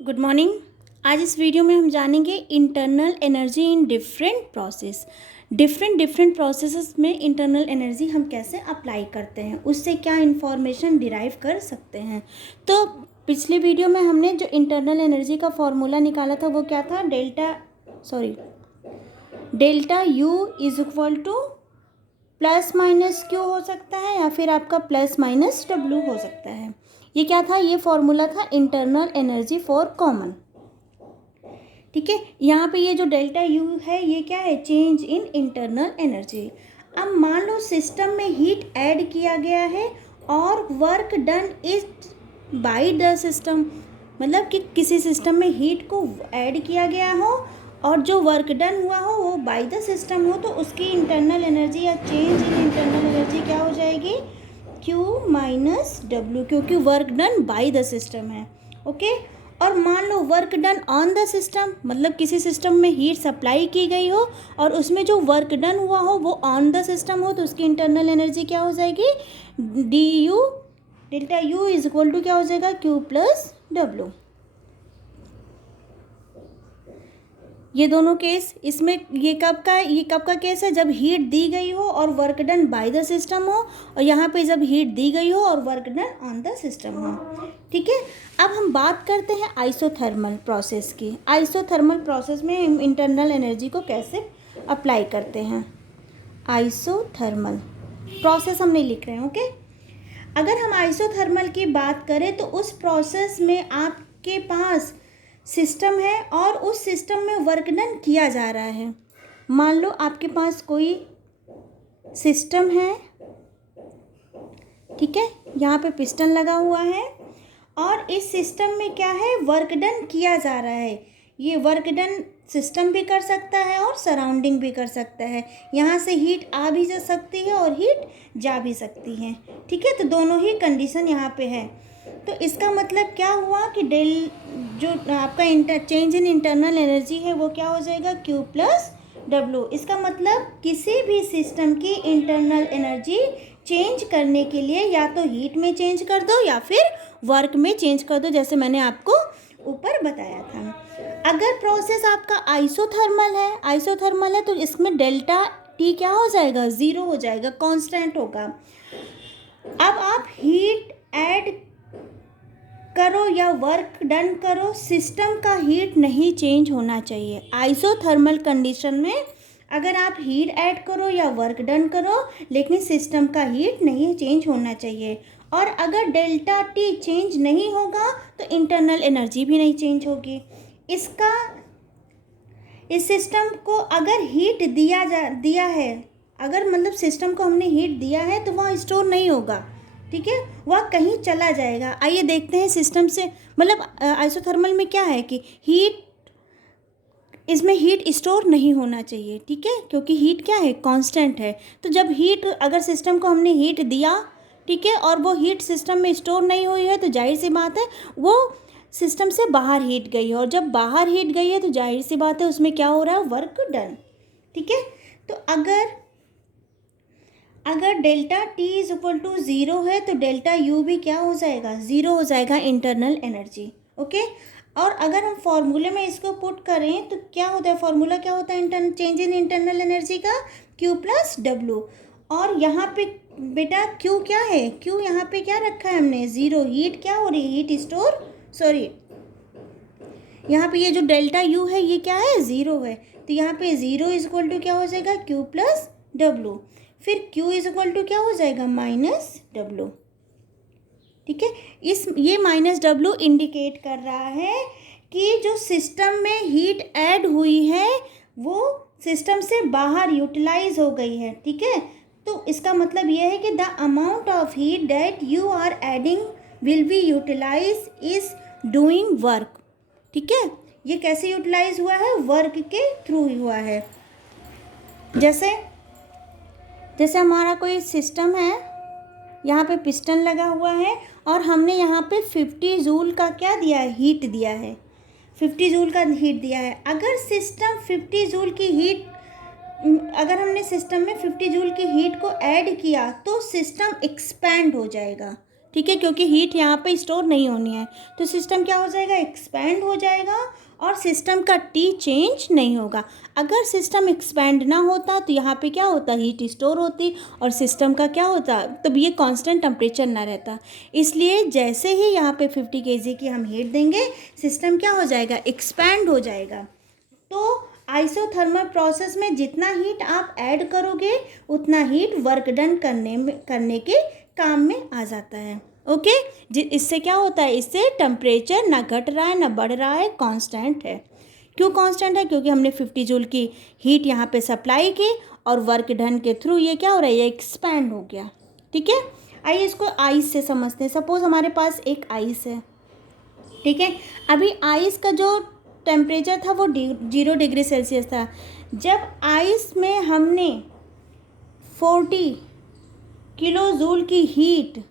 Good morning. आज इस video में हम जानेंगे internal energy in different processes में इंटरनल एनर्जी हम कैसे अप्लाई करते हैं, उससे क्या इंफॉर्मेशन डिराइव कर सकते हैं। तो पिछले वीडियो में हमने जो इंटरनल एनर्जी का फॉर्मूला निकाला था वो क्या था, delta U is equal two plus minus Q हो सकता है या फिर आपका प्लस माइनस डब्ल्यू हो सकता है। ये क्या था, ये फॉर्मूला था इंटरनल एनर्जी फॉर कॉमन। ठीक है, यहाँ पे ये जो डेल्टा यू है ये क्या है, चेंज इन इंटरनल एनर्जी। अब मान लो सिस्टम में हीट ऐड किया गया है और work done is by the system, मतलब कि किसी सिस्टम में हीट को ऐड किया गया हो और जो वर्क डन हुआ हो वो बाय द सिस्टम हो, तो उसकी इंटरनल एनर्जी या चेंज इन इंटरनल एनर्जी क्या हो जाएगी, Q माइनस डब्ल्यू, क्योंकि work done by the system है। ओके, और मान लो work done on the system, मतलब किसी सिस्टम में हीट सप्लाई की गई हो और उसमें जो वर्क डन हुआ हो वो ऑन द सिस्टम हो, तो उसकी इंटरनल एनर्जी क्या हो जाएगी, d U delta U is equal to क्या हो जाएगा, Q प्लस डब्ल्यू। ये दोनों केस, इसमें ये कब का केस है, जब हीट दी गई हो और work done by the system हो, और यहाँ पे जब हीट दी गई हो और work done on the system हो। ठीक है, अब हम बात करते हैं आइसोथर्मल प्रोसेस की। आइसोथर्मल प्रोसेस में हम इंटरनल एनर्जी को कैसे अप्लाई करते हैं। आइसोथर्मल प्रोसेस हम नहीं लिख रहे हैं। ओके, अगर हम आइसोथर्मल की बात करें तो उस प्रोसेस में आपके पास सिस्टम है और उस सिस्टम में वर्क डन किया जा रहा है। मान लो आपके पास कोई सिस्टम है, ठीक है, यहाँ पे पिस्टन लगा हुआ है और इस सिस्टम में क्या है, वर्क डन किया जा रहा है। ये वर्क डन सिस्टम भी कर सकता है और सराउंडिंग भी कर सकता है। यहाँ से हीट आ भी जा सकती है और हीट जा भी सकती है। ठीक है, तो दोनों ही कंडीशन यहाँ पे है। तो इसका मतलब क्या हुआ कि जो आपका चेंज इन इंटरनल एनर्जी है वो क्या हो जाएगा, Q प्लस डब्ल्यू। इसका मतलब किसी भी सिस्टम की इंटरनल एनर्जी चेंज करने के लिए या तो हीट में चेंज कर दो या फिर वर्क में चेंज कर दो, जैसे मैंने आपको ऊपर बताया था। अगर प्रोसेस आपका आइसोथर्मल है तो इसमें डेल्टा टी क्या हो जाएगा, ज़ीरो हो जाएगा, कांस्टेंट होगा। अब आप हीट ऐड करो या वर्क डन करो, सिस्टम का हीट नहीं चेंज होना चाहिए। आइसोथर्मल कंडीशन में अगर आप हीट ऐड करो या वर्क डन करो लेकिन सिस्टम का हीट नहीं चेंज होना चाहिए। और अगर डेल्टा टी चेंज नहीं होगा तो इंटरनल एनर्जी भी नहीं चेंज होगी। इस सिस्टम को अगर हीट दिया है, अगर मतलब सिस्टम को हमने हीट दिया है तो वहाँ स्टोर नहीं होगा। ठीक है, वह कहीं चला जाएगा। आइए देखते हैं सिस्टम से, मतलब आइसोथर्मल में क्या है कि इसमें हीट स्टोर नहीं होना चाहिए। ठीक है, क्योंकि हीट क्या है, कांस्टेंट है। तो जब अगर सिस्टम को हमने हीट दिया, ठीक है, और वो हीट सिस्टम में स्टोर नहीं हुई है तो जाहिर सी बात है वो सिस्टम से बाहर हीट गई है, और जब बाहर हीट गई है तो जाहिर सी बात है उसमें क्या हो रहा है, वर्क डन। ठीक है, तो अगर delta T is equal to zero है तो डेल्टा यू भी क्या हो जाएगा, ज़ीरो हो जाएगा, इंटरनल एनर्जी। ओके, और अगर हम फॉर्मूले में इसको पुट करें तो क्या होता है, फॉर्मूला क्या होता है चेंज इन इंटरनल एनर्जी का, Q प्लस डब्ल्यू। और यहाँ पे बेटा Q क्या है, Q यहाँ पे क्या रखा है हमने, ज़ीरो। हीट क्या हो रही है, हीट स्टोर, सॉरी, यहाँ पे ये जो डेल्टा यू है ये क्या है, ज़ीरो है। तो यहाँ पे ज़ीरो इज इक्वल टू क्या हो जाएगा, Q प्लस डब्ल्यू। फिर Q इज इक्वल टू क्या हो जाएगा, माइनस डब्ल्यू। ठीक है, ये माइनस डब्ल्यू इंडिकेट कर रहा है कि जो सिस्टम में हीट ऐड हुई है वो सिस्टम से बाहर यूटिलाइज हो गई है। ठीक है, तो इसका मतलब ये है कि the amount of heat that you are adding will be utilize is doing work. ठीक है, ये कैसे यूटिलाइज हुआ है, वर्क के थ्रू हुआ है। जैसे हमारा कोई सिस्टम है, यहाँ पे पिस्टन लगा हुआ है और हमने यहाँ पे 50 जूल का क्या दिया है, हीट दिया है, 50 जूल का हीट दिया है। अगर हमने सिस्टम में 50 जूल की हीट को ऐड किया तो सिस्टम एक्सपैंड हो जाएगा। ठीक है, क्योंकि हीट यहाँ पे स्टोर नहीं होनी है। तो सिस्टम क्या हो जाएगा, एक्सपैंड हो जाएगा और सिस्टम का टी चेंज नहीं होगा। अगर सिस्टम एक्सपैंड ना होता तो यहाँ पे क्या होता, हीट स्टोर होती और सिस्टम का क्या होता, तब ये कांस्टेंट टेम्परेचर ना रहता। इसलिए जैसे ही यहाँ पे 50 kg की हम हीट देंगे, सिस्टम क्या हो जाएगा, एक्सपैंड हो जाएगा। तो आइसोथर्मल प्रोसेस में जितना हीट आप ऐड करोगे उतना हीट वर्क डन करने के काम में आ जाता है। ओके, इससे क्या होता है, इससे टेम्परेचर ना घट रहा है ना बढ़ रहा है, कांस्टेंट है। क्यों कांस्टेंट है, क्योंकि हमने 50 जूल की हीट यहाँ पे सप्लाई की और वर्क डन के थ्रू ये क्या हो रहा है, ये एक्सपैंड हो गया। ठीक है, आइए इसको आइस से समझते हैं। सपोज हमारे पास एक आइस है, ठीक है। अभी आइस का जो टेम्परेचर था वो 0 डिग्री सेल्सियस था। जब आइस में हमने 40 किलो जूल की हीट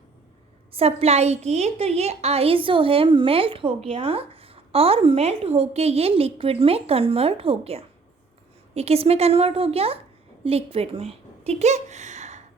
सप्लाई की तो ये आइस जो है मेल्ट हो गया और मेल्ट होके ये लिक्विड में कन्वर्ट हो गया। ये किस में कन्वर्ट हो गया, लिक्विड में। ठीक है,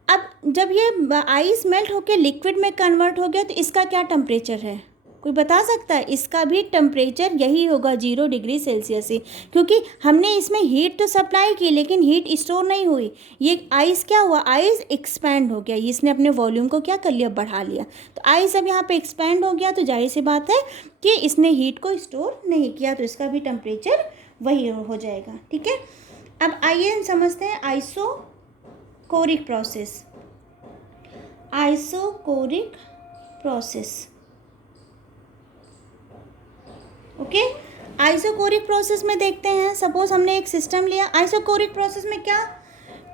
अब जब ये आइस मेल्ट होके लिक्विड में कन्वर्ट हो गया तो इसका क्या टेम्परेचर है, कोई बता सकता है? इसका भी टेम्परेचर यही होगा 0 डिग्री सेल्सियस ही, क्योंकि हमने इसमें हीट तो सप्लाई की लेकिन हीट स्टोर नहीं हुई। ये आइस क्या हुआ, आइस एक्सपैंड हो गया, इसने अपने वॉल्यूम को क्या कर लिया, बढ़ा लिया। तो आइस अब यहाँ पे एक्सपैंड हो गया तो जाहिर सी बात है कि इसने हीट को स्टोर नहीं किया, तो इसका भी टेम्परेचर वही हो जाएगा। ठीक है, अब आइए हम समझते हैं isochoric process. Isochoric process, okay. Isochoric process में देखते हैं, सपोज हमने एक सिस्टम लिया। आइसोकोरिक प्रोसेस में क्या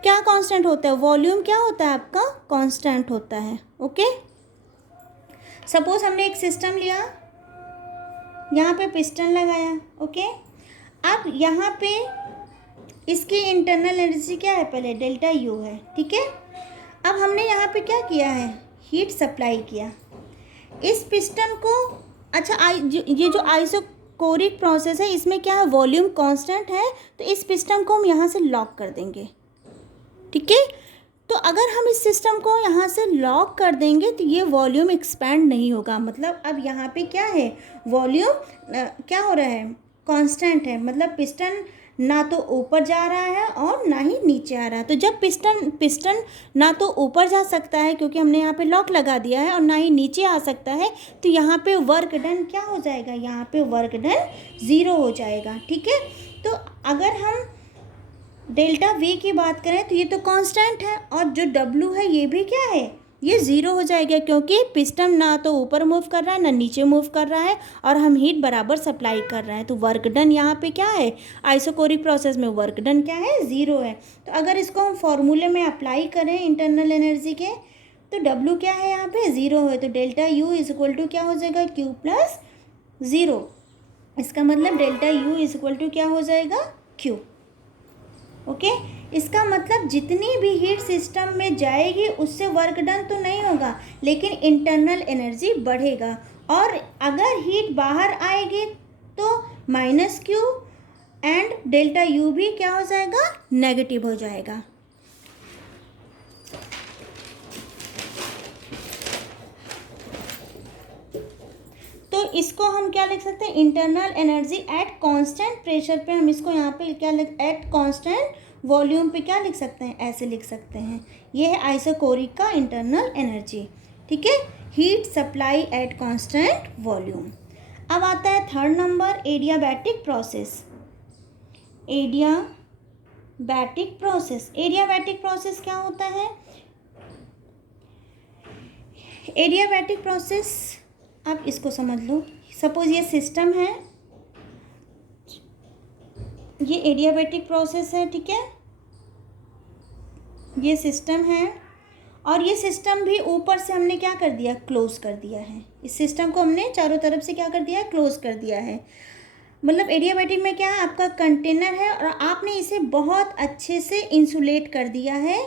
क्या कांस्टेंट होता है, वॉल्यूम क्या होता है आपका, कांस्टेंट होता है। ओके, सपोज हमने एक सिस्टम लिया, यहाँ पे पिस्टन लगाया। ओके, अब यहाँ पे इसकी इंटरनल एनर्जी क्या है, पहले डेल्टा यू है। ठीक है, अब हमने यहाँ पे क्या किया है, हीट सप्लाई किया इस पिस्टन को। अच्छा, ये जो आइसोकोरिक प्रोसेस है इसमें क्या है, वॉल्यूम कांस्टेंट है, तो इस पिस्टन को हम यहाँ से लॉक कर देंगे। ठीक है, तो अगर हम इस सिस्टम को यहाँ से लॉक कर देंगे तो ये वॉल्यूम एक्सपैंड नहीं होगा। मतलब अब यहाँ पे क्या है, वॉल्यूम क्या हो रहा है, कांस्टेंट है। मतलब पिस्टन ना तो ऊपर जा रहा है और ना ही नीचे आ रहा है। तो जब पिस्टन ना तो ऊपर जा सकता है क्योंकि हमने यहाँ पे लॉक लगा दिया है और ना ही नीचे आ सकता है, तो यहाँ पे वर्क डन क्या हो जाएगा, यहाँ पे वर्क डन 0 हो जाएगा। ठीक है, तो अगर हम डेल्टा वी की बात करें तो ये तो कांस्टेंट है और जो डब्ल्यू है ये भी क्या है, ये 0 हो जाएगा, क्योंकि पिस्टन ना तो ऊपर मूव कर रहा है ना नीचे मूव कर रहा है और हम हीट बराबर सप्लाई कर रहे हैं। तो वर्क डन यहाँ पे क्या है, आइसोकोरिक प्रोसेस में वर्क डन क्या है, 0 है। तो अगर इसको हम फॉर्मूले में अप्लाई करें इंटरनल एनर्जी के, तो डब्ल्यू क्या है, यहाँ पे 0 है। तो delta U is equal to क्या हो जाएगा, क्यू प्लस 0। इसका मतलब delta U is equal to क्या हो जाएगा, क्यू। ओके, इसका मतलब जितनी भी हीट सिस्टम में जाएगी उससे वर्क डन तो नहीं होगा लेकिन इंटरनल एनर्जी बढ़ेगा, और अगर हीट बाहर आएगी तो minus Q and delta U भी क्या हो जाएगा, नेगेटिव हो जाएगा। तो इसको हम क्या लिख सकते हैं, internal energy at constant pressure पे हम इसको यहाँ पे क्या लिख, एट कांस्टेंट वॉल्यूम पे क्या लिख सकते हैं, ऐसे लिख सकते हैं। ये है आइसोकोरिक का इंटरनल एनर्जी। ठीक है, heat supply at constant volume. अब आता है third number, adiabatic process. Adiabatic process, adiabatic process क्या होता है, एडियाबैटिक प्रोसेस आप इसको समझ लो। सपोज ये सिस्टम है, ये एडियाबैटिक प्रोसेस है। ठीक है, ये सिस्टम है और ये सिस्टम भी ऊपर से हमने क्या कर दिया, क्लोज कर दिया है। इस सिस्टम को हमने चारों तरफ से क्या कर दिया है, क्लोज कर दिया है। मतलब एडियाबैटिक में क्या है, आपका कंटेनर है और आपने इसे बहुत अच्छे से इंसुलेट कर दिया है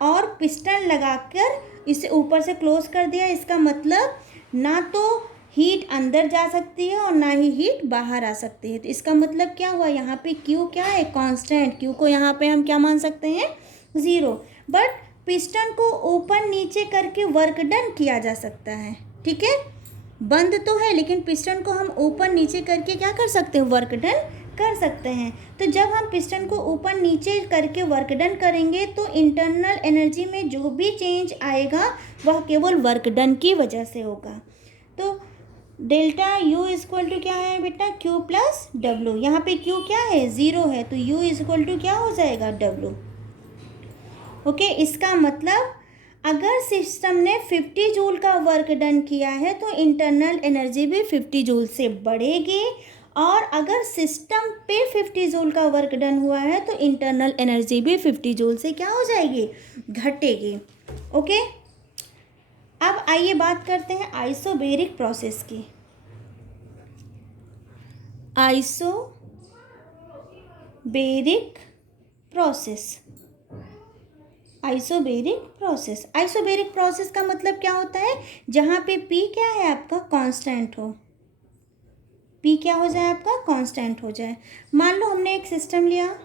और पिस्टन लगाकर इसे ऊपर से क्लोज कर दिया। इसका मतलब ना तो हीट अंदर जा सकती है और ना ही हीट बाहर आ सकती है। तो इसका मतलब क्या हुआ, यहाँ पे क्यू क्या है, कांस्टेंट। क्यू को यहाँ पे हम क्या मान सकते हैं, 0। बट पिस्टन को ऊपर नीचे करके वर्क डन किया जा सकता है। ठीक है, बंद तो है लेकिन पिस्टन को हम ऊपर नीचे करके क्या कर सकते हैं, वर्क डन कर सकते हैं। तो जब हम पिस्टन को ऊपर नीचे करके वर्क डन करेंगे तो इंटरनल एनर्जी में जो भी चेंज आएगा वह केवल वर्क डन की वजह से होगा। तो डेल्टा यू इक्वल टू क्या है बेटा, क्यू प्लस डब्ल्यू। यहाँ पे क्यू क्या है, ज़ीरो है, तो यू इक्वल टू क्या हो जाएगा, डब्ल्यू। ओके, इसका मतलब अगर सिस्टम ने 50 जूल का वर्क डन किया है तो इंटरनल एनर्जी भी 50 जूल से बढ़ेगी, और अगर सिस्टम पे 50 जूल का वर्क डन हुआ है तो इंटरनल एनर्जी भी 50 जूल से क्या हो जाएगी, घटेगी। ओके, अब आइए बात करते हैं आइसोबेरिक प्रोसेस की। आइसोबेरिक प्रोसेस, आइसोबेरिक प्रोसेस का मतलब क्या होता है, जहाँ पे पी क्या है आपका, कांस्टेंट हो, पी क्या हो जाए आपका, कांस्टेंट हो जाए। मान लो हमने एक सिस्टम लिया,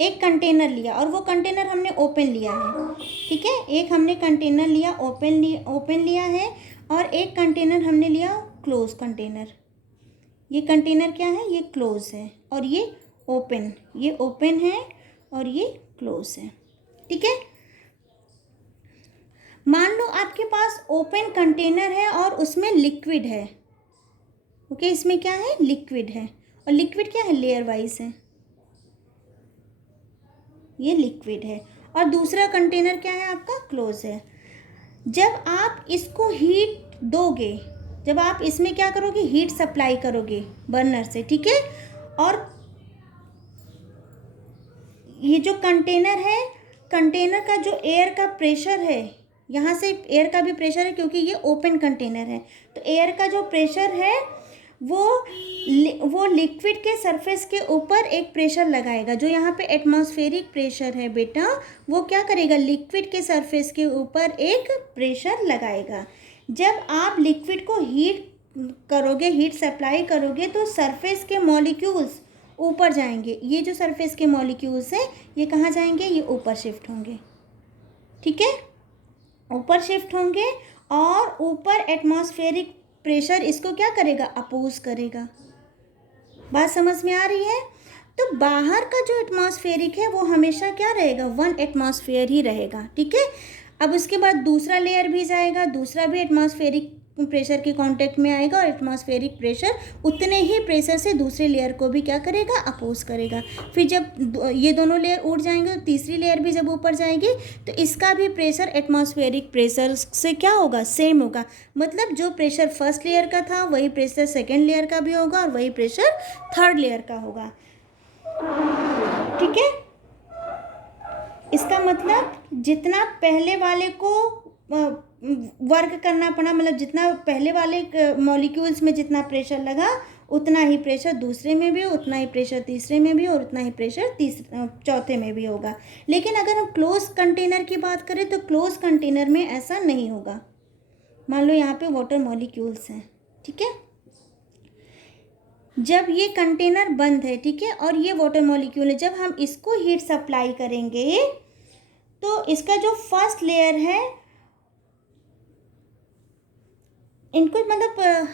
एक कंटेनर लिया, और वो कंटेनर हमने ओपन लिया है, ठीक है, एक हमने कंटेनर लिया ओपन लिया है, और एक कंटेनर हमने लिया क्लोज कंटेनर। ये कंटेनर क्या है, ये क्लोज है, और ये ओपन है और ये क्लोज है, ठीक है। मान लो आपके पास ओपन कंटेनर है और उसमें लिक्विड है। ओके, इसमें क्या है, लिक्विड है, और लिक्विड क्या है, लेयर वाइज है, ये लिक्विड है, और दूसरा कंटेनर क्या है आपका, क्लोज है। जब आप इसको हीट दोगे, जब आप इसमें क्या करोगे, हीट सप्लाई करोगे बर्नर से, ठीक है, और ये जो कंटेनर है, कंटेनर का जो एयर का प्रेशर है, यहाँ से एयर का भी प्रेशर है क्योंकि ये ओपन कंटेनर है, तो एयर का जो प्रेशर है वो लिक्विड के सरफेस के ऊपर एक प्रेशर लगाएगा। जो यहाँ पे एटमॉस्फेरिक प्रेशर है बेटा, वो क्या करेगा, लिक्विड के सरफेस के ऊपर एक प्रेशर लगाएगा। जब आप लिक्विड को हीट करोगे, हीट सप्लाई करोगे, तो सरफेस के मॉलिक्यूल्स ऊपर जाएंगे। ये जो सरफेस के मॉलिक्यूल्स हैं ये कहाँ जाएंगे, ये ऊपर शिफ्ट होंगे, ठीक है, ऊपर शिफ्ट होंगे, और ऊपर एटमॉस्फेरिक प्रेशर इसको क्या करेगा, अपोज करेगा। बात समझ में आ रही है। तो बाहर का जो एटमॉस्फेरिक है वो हमेशा क्या रहेगा, 1 एटमॉस्फेयर ही रहेगा, ठीक है। अब उसके बाद दूसरा लेयर भी जाएगा, दूसरा भी एटमॉस्फेरिक प्रेशर के कांटेक्ट में आएगा, और एटमॉस्फेरिक प्रेशर उतने ही प्रेशर से दूसरे लेयर को भी क्या करेगा, अपोज करेगा। फिर जब ये दोनों लेयर उड़ जाएंगे तो तीसरी लेयर भी जब ऊपर जाएगी तो इसका भी प्रेशर एटमॉस्फेरिक प्रेशर से क्या होगा, सेम होगा। मतलब जो प्रेशर फर्स्ट लेयर का था वही प्रेशर सेकेंड लेयर का भी होगा, और वही प्रेशर थर्ड लेयर का होगा, ठीक है। इसका मतलब जितना पहले वाले को वर्क करना पड़ा, मतलब जितना पहले वाले मॉलिक्यूल्स में जितना प्रेशर लगा उतना ही प्रेशर दूसरे में भी, उतना ही प्रेशर तीसरे में भी, और उतना ही प्रेशर चौथे में भी होगा। लेकिन अगर हम क्लोज कंटेनर की बात करें तो क्लोज कंटेनर में ऐसा नहीं होगा। मान लो यहाँ पे वाटर मॉलिक्यूल्स हैं, ठीक है, जब ये कंटेनर बंद है, ठीक है, और ये वाटर मॉलिक्यूल है, जब हम इसको हीट सप्लाई करेंगे तो इसका जो फर्स्ट लेयर है, इनको मतलब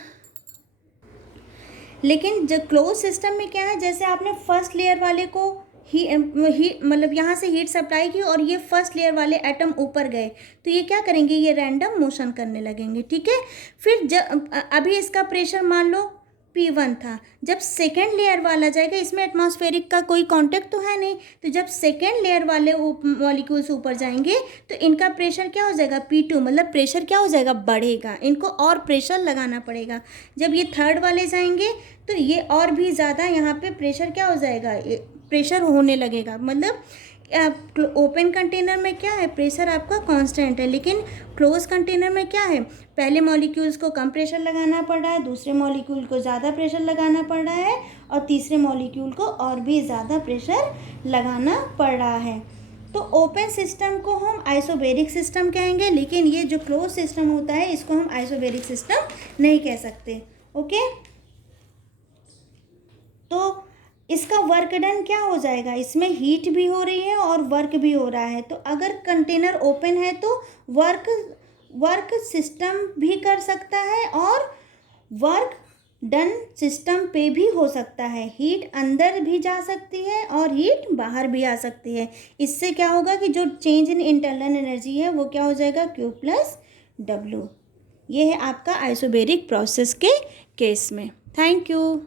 लेकिन जो क्लोज सिस्टम में क्या है, जैसे आपने फर्स्ट लेयर वाले को मतलब यहाँ से हीट सप्लाई की और ये फर्स्ट लेयर वाले एटम ऊपर गए, तो ये क्या करेंगे, ये रैंडम मोशन करने लगेंगे, ठीक है। फिर जब अभी इसका प्रेशर मान लो P1 था, जब सेकेंड लेयर वाला जाएगा, इसमें एटमॉस्फेरिक का कोई कांटेक्ट तो है नहीं, तो जब सेकेंड लेयर वाले मॉलिक्यूल्स ऊपर जाएंगे तो इनका प्रेशर क्या हो जाएगा, P2, मतलब प्रेशर क्या हो जाएगा, बढ़ेगा, इनको और प्रेशर लगाना पड़ेगा। जब ये थर्ड वाले जाएंगे तो ये और भी ज़्यादा यहाँ पे प्रेशर क्या हो जाएगा, प्रेशर होने लगेगा। मतलब ओपन कंटेनर में क्या है, प्रेशर आपका कांस्टेंट है, लेकिन क्लोज कंटेनर में क्या है, पहले मॉलिक्यूल्स को कम प्रेशर लगाना पड़ रहा है, दूसरे मॉलिक्यूल को ज़्यादा प्रेशर लगाना पड़ रहा है, और तीसरे मॉलिक्यूल को और भी ज़्यादा प्रेशर लगाना पड़ रहा है। तो ओपन सिस्टम को हम आइसोबेरिक सिस्टम कहेंगे, लेकिन ये जो क्लोज सिस्टम होता है इसको हम आइसोबेरिक सिस्टम नहीं कह सकते, ओके। तो इसका वर्क डन क्या हो जाएगा, इसमें हीट भी हो रही है और वर्क भी हो रहा है। तो अगर कंटेनर ओपन है तो वर्क वर्क सिस्टम भी कर सकता है और वर्क डन सिस्टम पे भी हो सकता है। हीट अंदर भी जा सकती है और हीट बाहर भी आ सकती है। इससे क्या होगा कि जो चेंज इन इंटरनल एनर्जी है वो क्या हो जाएगा, Q प्लस W। ये है आपका आइसोबैरिक प्रोसेस के केस में। Thank you.